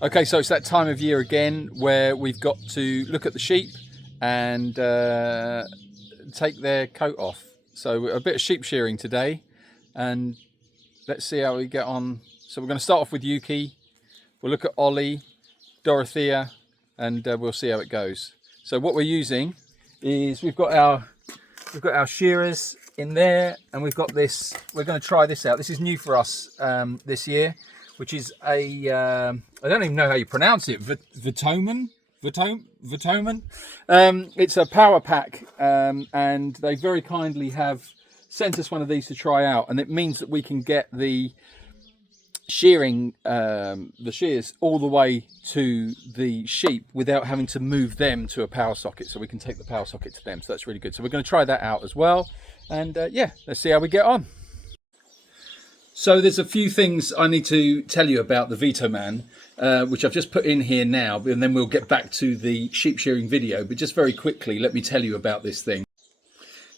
Okay, so it's that time of year again where we've got to look at the sheep and take their coat off. So a bit of sheep shearing today, and let's see how we get on. So we're going to start off with Yuki. We'll look at Ollie, Dorothea, and we'll see how it goes. So what we're using is we've got our shearers in there, and we've got this. We're going to try this out. This is new for us this year, which is a I don't even know how you pronounce it. VTOMAN. It's a power pack, and they very kindly have sent us one of these to try out, and it means that we can get the shearing, the shears all the way to the sheep without having to move them to a power socket. So we can take the power socket to them. So that's really good. So we're going to try that out as well, and yeah, let's see how we get on. So there's a few things I need to tell you about the VTOMAN, which I've just put in here now, and then we'll get back to the sheep shearing video. But just very quickly, let me tell you about this thing.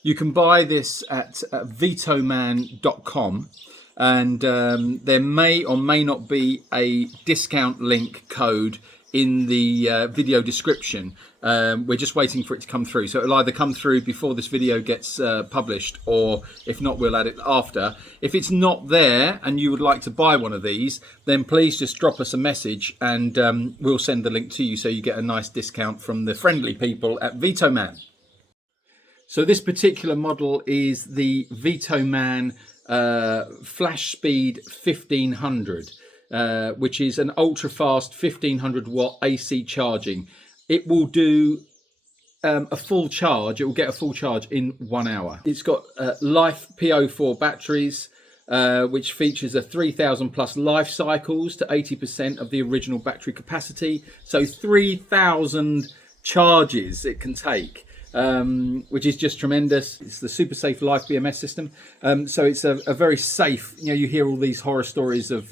You can buy this at VTOMAN.com, and there may or may not be a discount link code in the video description. We're just waiting for it to come through, so it'll either come through before this video gets published, or if not, we'll add it after. If it's not there and you would like to buy one of these, then please just drop us a message, and we'll send the link to you so you get a nice discount from the friendly people at VTOMAN. So this particular model is the VTOMAN FlashSpeed 1500. Which is an ultra fast 1500 watt AC charging. It will do a full charge. It will get a full charge in 1 hour. It's got Life PO4 batteries, which features a 3000 plus life cycles to 80% of the original battery capacity. So 3000 charges it can take. Which is just tremendous. It's the super safe Life BMS system. So it's a very safe, you know, you hear all these horror stories of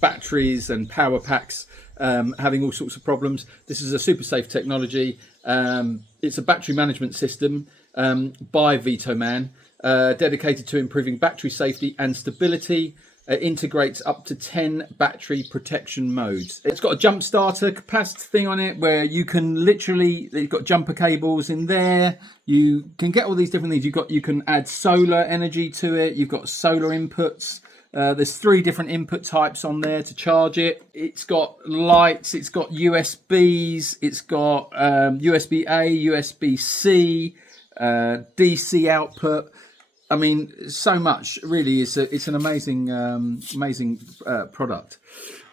batteries and power packs having all sorts of problems. This is a super safe technology. It's a battery management system by VTOMAN, dedicated to improving battery safety and stability. Integrates up to 10 battery protection modes. It's got a jump starter capacitor thing on it where you can literally, you've got jumper cables in there. You can get all these different things. You can add solar energy to it. You've got solar inputs. There's 3 different input types on there to charge it. It's got lights. It's got USBs. It's got USB-A, USB-C, DC output. I mean, so much really. It's an amazing product.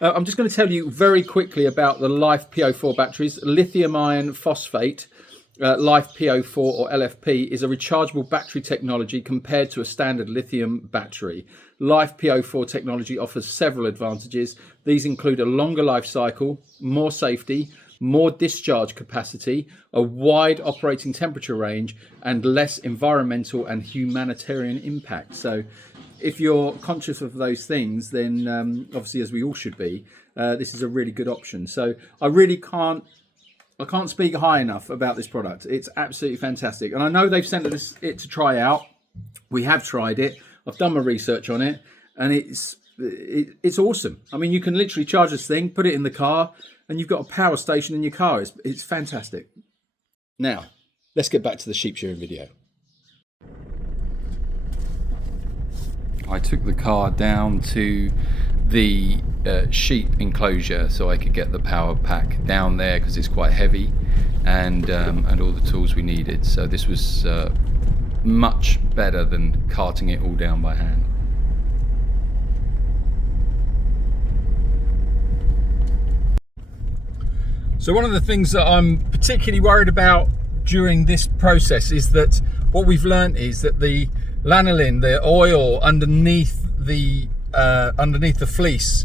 I'm just going to tell you very quickly about the Life PO4 batteries. Lithium iron phosphate, Life PO4 or LFP, is a rechargeable battery technology compared to a standard lithium battery. Life PO4 technology offers several advantages. These include a longer life cycle, more safety, more discharge capacity, a wide operating temperature range, and less environmental and humanitarian impact. So if you're conscious of those things, then obviously, as we all should be, this is a really good option. So I can't speak high enough about this product. It's absolutely fantastic. And I know they've sent us it to try out. We have tried it. I've done my research on it, and it's awesome. I mean, you can literally charge this thing, put it in the car, and you've got a power station in your car. It's fantastic. Now, let's get back to the sheep shearing video. I took the car down to the sheep enclosure so I could get the power pack down there because it's quite heavy, and all the tools we needed. So this was much better than carting it all down by hand. So one of the things that I'm particularly worried about during this process is that what we've learned is that the lanolin, the oil underneath the fleece,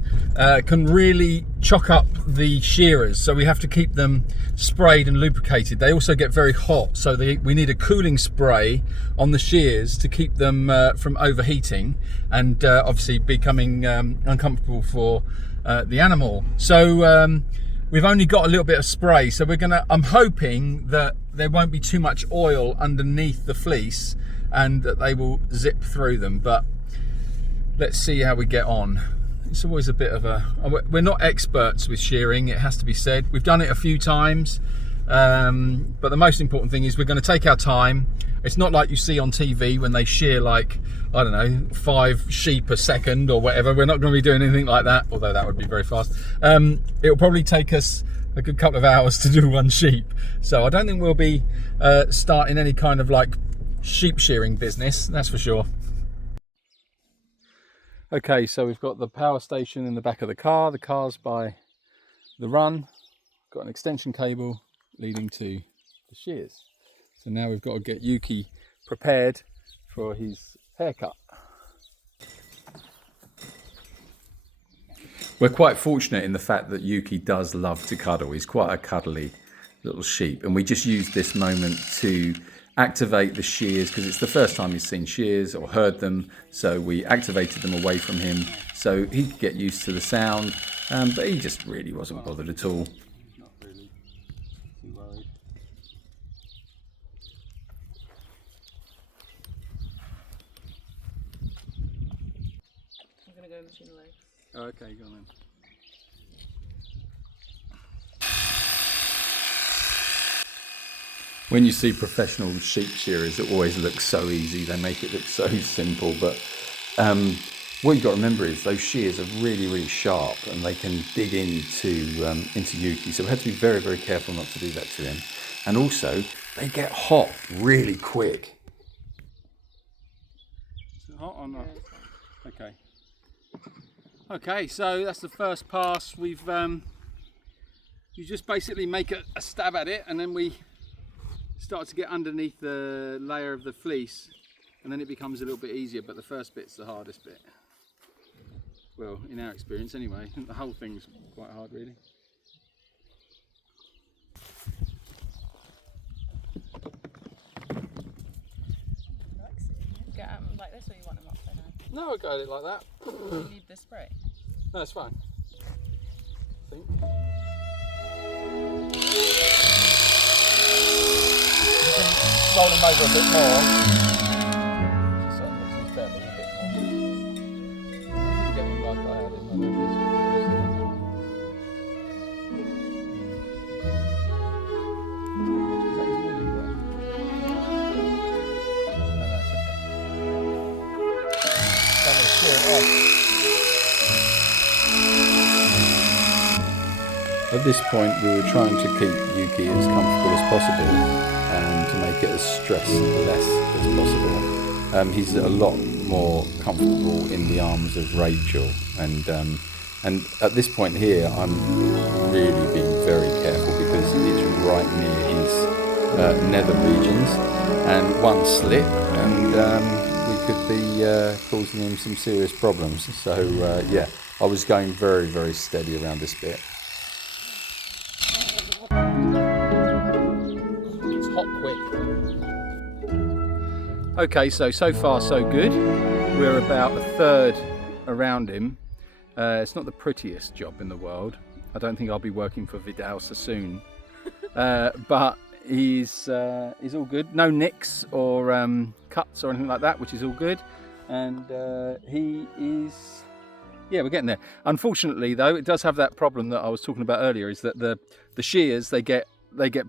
can really chock up the shearers. So we have to keep them sprayed and lubricated. They also get very hot, so we need a cooling spray on the shears to keep them from overheating and obviously becoming uncomfortable for the animal. So we've only got a little bit of spray, so I'm hoping that there won't be too much oil underneath the fleece and that they will zip through them, but let's see how we get on. it's always a bit of a... We're not experts with shearing, it has to be said. We've done it a few times, but the most important thing is we're going to take our time. It's not like you see on TV when they shear like, I don't know, 5 sheep a second or whatever. We're not going to be doing anything like that, although that would be very fast. It'll probably take us a good couple of hours to do 1 sheep. So I don't think we'll be starting any kind of like sheep shearing business, that's for sure. Okay, so we've got the power station in the back of the car. The car's by the run. Got an extension cable leading to the shears. So now we've got to get Yuki prepared for his haircut. We're quite fortunate in the fact that Yuki does love to cuddle. He's quite a cuddly little sheep, and we just used this moment to activate the shears because it's the first time he's seen shears or heard them, so we activated them away from him so he could get used to the sound, but he just really wasn't bothered at all. Not really too worried. I'm gonna go machine the legs. Oh, okay, go on then. When you see professional sheep shearers, it always looks so easy. They make it look so simple, but what you've got to remember is those shears are really, really sharp, and they can dig into Yuki. So we have to be very, very careful not to do that to him. And also, they get hot really quick. Is it hot or not? Okay. Okay, so that's the first pass. We've you just basically make a stab at it, and then we start to get underneath the layer of the fleece, and then it becomes a little bit easier, but the first bit's the hardest bit. Well, in our experience anyway. The whole thing's quite hard really. Get them like this, or you want them upside down? No, I'll go at it like that. Do you need the spray? No, it's fine. I think. Roll them over a bit more. So it makes his belly a bit more. Get him like I had him. At this point we were trying to keep Yuki as comfortable as possible and to make it as stressless as possible. He's a lot more comfortable in the arms of Rachel, and at this point here I'm really being very careful because it's right near his nether regions, and one slip and we could be causing him some serious problems. So yeah, I was going very, very steady around this bit. Okay, so far so good. We're about a third around him. It's not the prettiest job in the world. I don't think I'll be working for Vidal so soon. But he's all good. No nicks or cuts or anything like that, which is all good. And he is, yeah, we're getting there. Unfortunately though, it does have that problem that I was talking about earlier, is that the shears, they get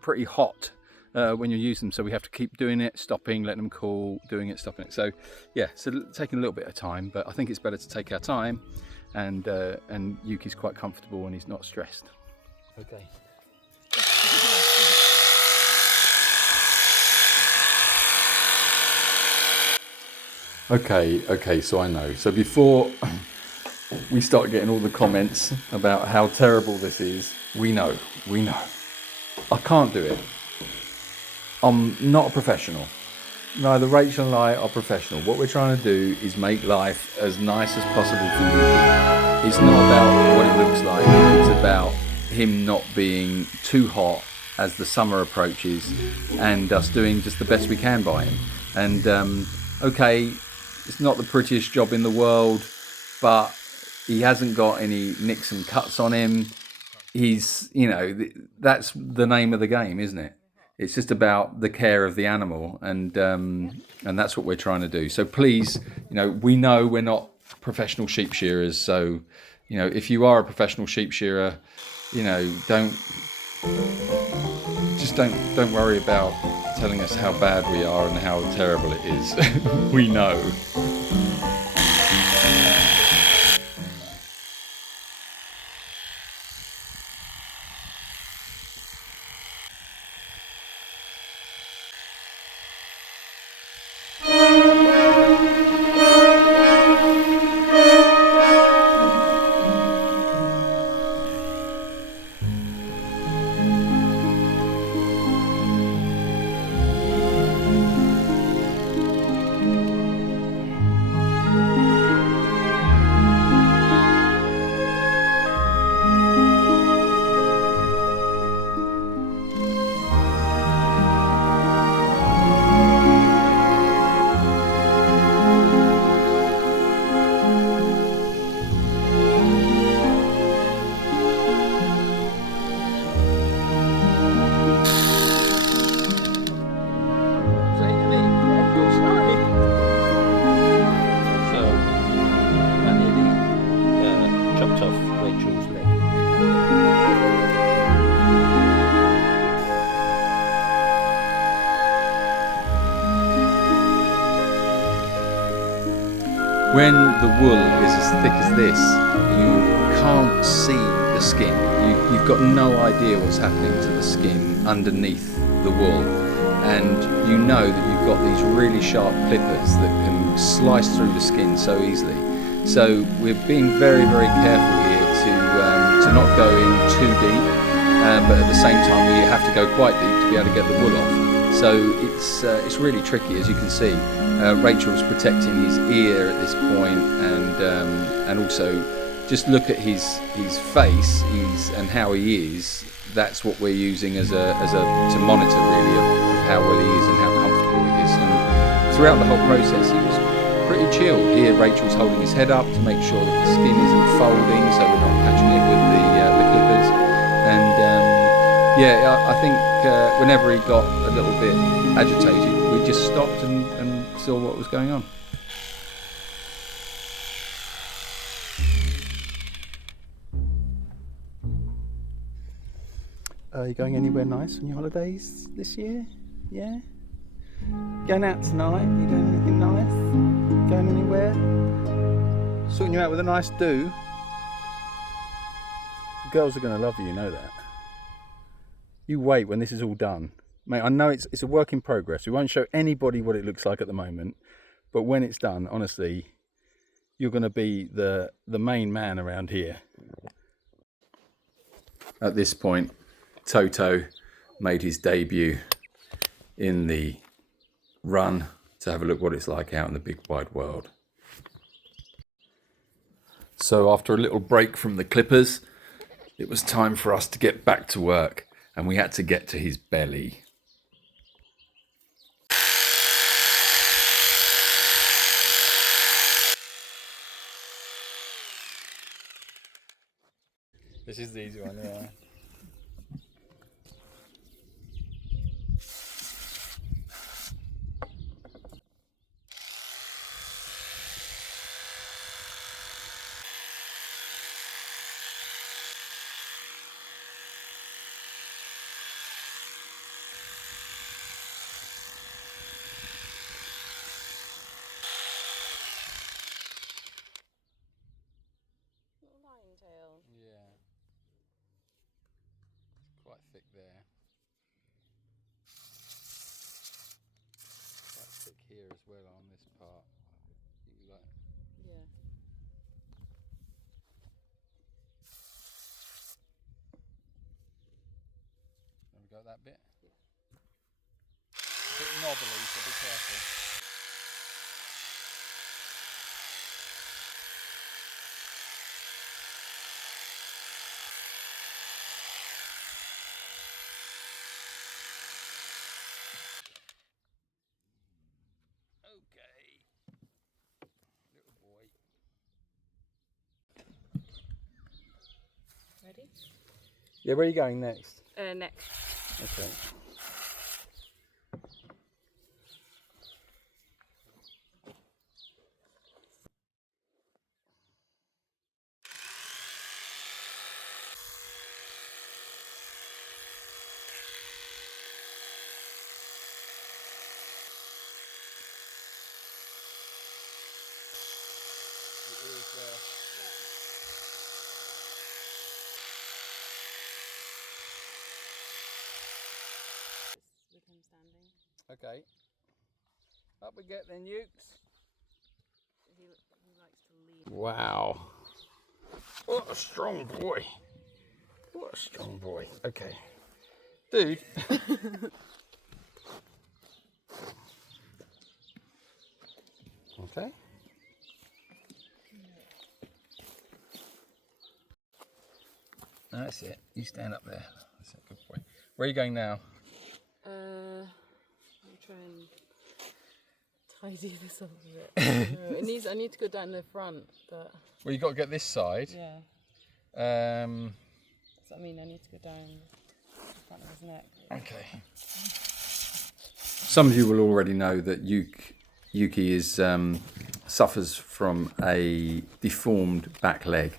pretty hot when you use them, so we have to keep doing it, stopping, letting them cool, doing it, stopping it. So yeah, so taking a little bit of time, but I think it's better to take our time, and Yuki's quite comfortable and he's not stressed. Okay. Okay, so I know. So before we start getting all the comments about how terrible this is, we know. I can't do it. I'm not a professional. Neither Rachel and I are professional. What we're trying to do is make life as nice as possible for you. It's not about what it looks like. It's about him not being too hot as the summer approaches, and us doing just the best we can by him. And okay, it's not the prettiest job in the world, but he hasn't got any nicks and cuts on him. He's, you know, that's the name of the game, isn't it? It's just about the care of the animal, and that's what we're trying to do. So please, you know we're not professional sheep shearers, so You know, if you are a professional sheep shearer, you know, don't worry about telling us how bad we are and how terrible it is. We know. Chopped off Rachel's leg. When the wool is as thick as this, you can't see the skin. You've got no idea what's happening to the skin underneath the wool. And you know that you've got these really sharp clippers that can slice through the skin so easily. So we're being very, very careful here to not go in too deep, but at the same time we have to go quite deep to be able to get the wool off. So it's really tricky, as you can see. Rachel's protecting his ear at this point, and also just look at his face, and how he is. That's what we're using as to monitor really of how well he is and how comfortable he is. And throughout the whole process, he was pretty chill. Here, Rachel's holding his head up to make sure that the skin isn't folding, so we're not catching it with the clippers. And yeah, I think whenever he got a little bit agitated, we just stopped and saw what was going on. Are you going anywhere nice on your holidays this year? Yeah? Going out tonight? You doing anything nice? Going anywhere? Sorting you out with a nice do? The girls are going to love you, you know that. You wait when this is all done. Mate, I know it's a work in progress. We won't show anybody what it looks like at the moment. But when it's done, honestly, you're going to be the main man around here. At this point, Toto made his debut in the run to have a look what it's like out in the big wide world. So after a little break from the clippers, it was time for us to get back to work, and we had to get to his belly. This is the easy one, yeah. Lion tail. Yeah. It's quite thick there. Quite thick here as well on this part. Like... Yeah. Have we got that bit? Yeah. A bit knobbly, so be careful. Okay. Little boy. Ready? Yeah, where are you going next? Next. Okay. Okay. Up we get then, Ukes. He likes to lean. Wow. What a strong boy. What a strong boy. Okay. Dude. Okay. That's it. You stand up there. That's it. Good boy. Where are you going now? I'm trying to tidy this up a bit. I need to go down the front, but Well, you got to get this side. yeah. Um. Does that mean I need to go down the front of his neck? Okay. Some of you will already know that Yuki is suffers from a deformed back leg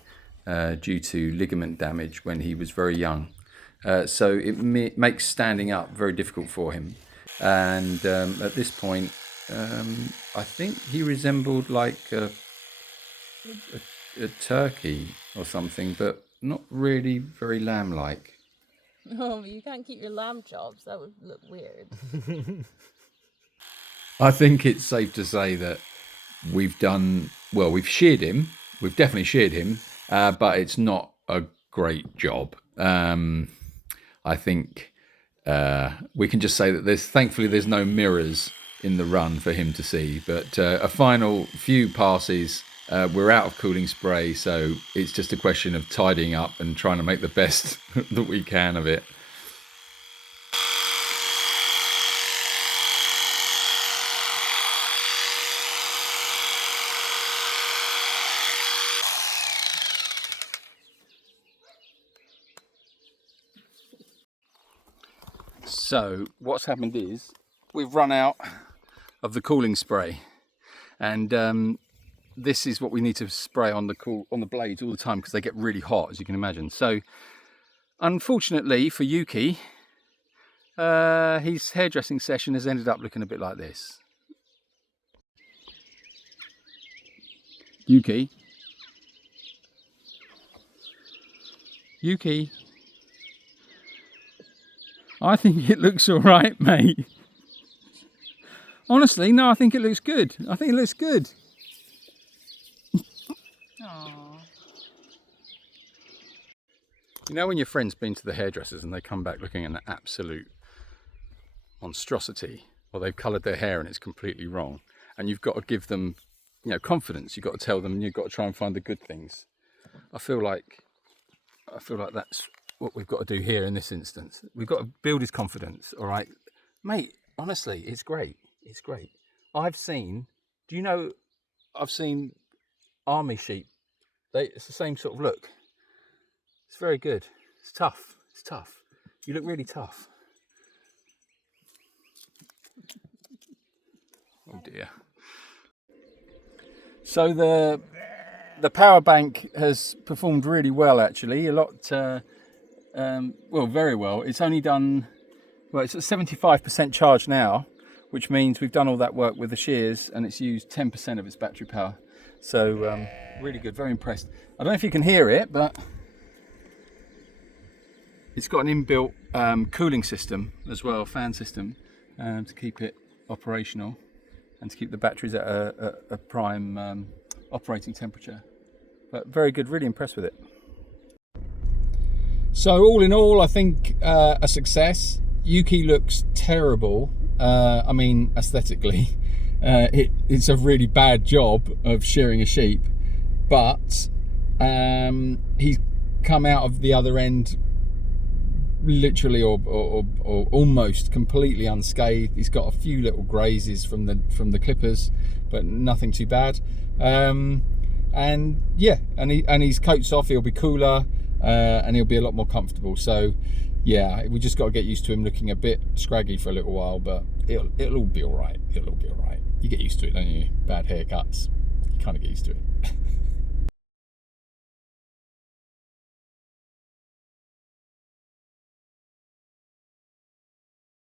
due to ligament damage when he was very young. So it makes standing up very difficult for him. And at this point, I think he resembled like a turkey or something, but not really very lamb-like. No, but you can't keep your lamb chops. That would look weird. I think it's safe to say that we've sheared him. We've definitely sheared him, but it's not a great job. I think we can just say that thankfully there's no mirrors in the run for him to see. But a final few passes, we're out of cooling spray, so it's just a question of tidying up and trying to make the best that we can of it. So what's happened is we've run out of the cooling spray, and this is what we need to spray on the blades all the time because they get really hot, as you can imagine. So unfortunately for Yuki, his hairdressing session has ended up looking a bit like this. Yuki. I think it looks all right, mate. Honestly, no, I think it looks good. I think it looks good. Aww. You know when your friend's been to the hairdressers and they come back looking an absolute monstrosity, or they've coloured their hair and it's completely wrong, and you've got to give them, confidence. You've got to tell them, and you've got to try and find the good things. I feel like that's what we've got to do here in this instance. We've got to build his confidence, all right? Mate, honestly, it's great. It's great. I've seen army sheep. It's the same sort of look. It's very good. It's tough. It's tough. You look really tough. Oh dear. So the power bank has performed really well, actually. A lot, very well. It's only done, it's at 75% charge now, which means we've done all that work with the shears and it's used 10% of its battery power. So really good, very impressed. I don't know if you can hear it, but it's got an inbuilt cooling system as well, fan system, to keep it operational and to keep the batteries at a prime operating temperature. But very good, really impressed with it. So all in all, I think a success. Yuki looks terrible. I mean, aesthetically, it's a really bad job of shearing a sheep, but he's come out of the other end literally or almost completely unscathed. He's got a few little grazes from the clippers, but nothing too bad. And yeah, and his coat's off. He'll be cooler, and he'll be a lot more comfortable. So yeah, we just got to get used to him looking a bit scraggy for a little while, but it'll all be all right. It'll all be all right. You get used to it, don't you? Bad haircuts, you kind of get used to it.